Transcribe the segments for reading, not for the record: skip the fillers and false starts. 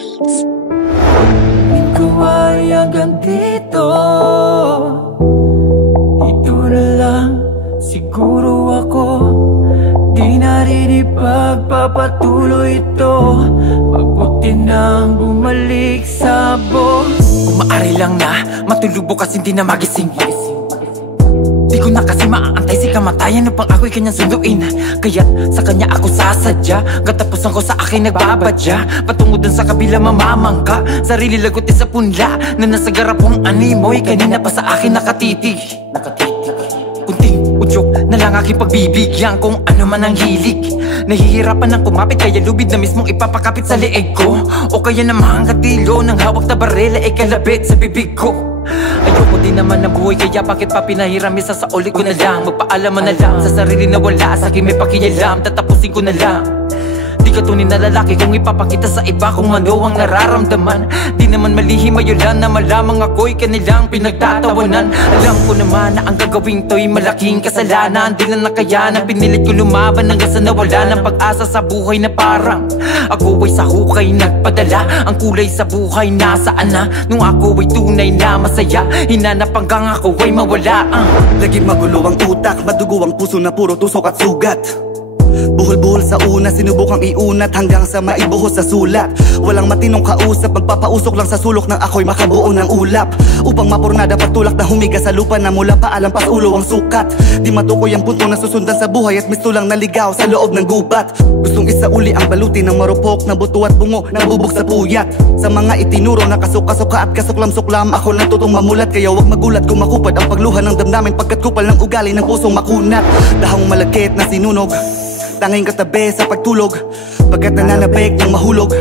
Beats. Ikaw ay hanggang dito, ito na lang siguro ako. Di na rin ipagpapatuloy ito, mabuti nang bumalik sa boss. Kung maaari lang na matulog bukas hindi na magising, di ko na kasi maaantay si kamatayan upang ako'y kanyang sunduin. Kaya't sa kanya ako sasadya, katapusan ko sa akin nagbabadya. Patungo dun sa kabila mamamangka, sarili lagutin sa punla na nasa garapong animoy. Kanina pa sa akin nakatitig, kunting udyok na lang aking pagbibigyan kung ano man ang hilig. Nahihirapan ng kumapit kaya lubid na mismong ipapakapit sa leeg ko, o kaya namang katilo ng hawak na barela ay kalabit sa bibig ko. Ayoko din naman ng buhay kaya bakit pa pinahiram? Isa sa ulit ko na lang, magpaalam mo na lang sa sarili na wala sa akin may pakialam. Tatapusin ko na lang. Di ka tunay na lalaki kung ipapakita sa iba kung ano ang nararamdaman. Di naman malihim ayulan na malamang ako'y kanilang pinagtatawanan. Alam ko naman na ang gagawin to'y malaking kasalanan. Di lang nakayanan, pinilit ko lumaban hanggang sa nawala ng pag-asa sa buhay na parang ako ay sa hukay nagpadala. Ang kulay sa buhay nasaan na nung ako ay tunay na masaya. Hinanap hanggang ako ay mawala. Laging magulo ang utak, madugo ang puso na puro tusok at sugat. Buhol-buhol sa una, sinubukang iunat hanggang sa maibuhos sa sulat. Walang matinong kausap, magpapausok lang sa sulok ng ako'y makabuo ng ulap. Upang mapurnada pagtulak na humiga sa lupa na mula paalampas ulo ang sukat. Di matukoy ang punto na susundan sa buhay at misto lang naligaw sa loob ng gubat. Gustong isauli ang baluti ng marupok na buto at bungo na bubog sa puyat. Sa mga itinuro na kasukasuka at kasuklam-suklam, ako natutong mamulat. Kaya wag magulat kung makupad ang pagluha ng damdamin pagkat kupal ng ugali ng pusong makunat. Dahong malagkit na sinunog, tanging katabi sa pagtulog, pagkat nananabik ng mahulog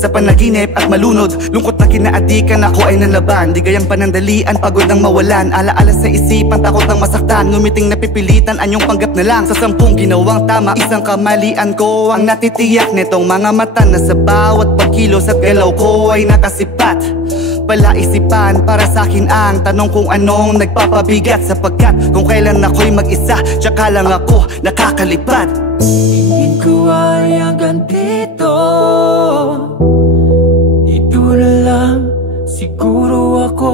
sa panaginip at malunod. Lungkot na kinaadikan ako ay nalaban, di gayang panandalian, pagod ang mawalan. Alaala sa isipan, takot ng masaktan, ngumiting napipilitan, anyong panggap na lang. Sa 10 ginawang tama, isang kamalian ko ang natitiyak nitong mga mata na sa bawat pagkilos at galaw ko ay nakasipat. Palaisipan para sa'kin ang tanong kung anong nagpapabigat, sapagkat kung kailan ako'y mag-isa, tsaka lang ako nakakalipad. Tingin ko ay hanggang dito, ito na lang siguro ako.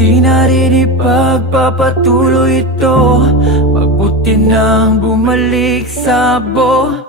Di na rin ipagpapatuloy ito, mabuti nang bumalik sa bo.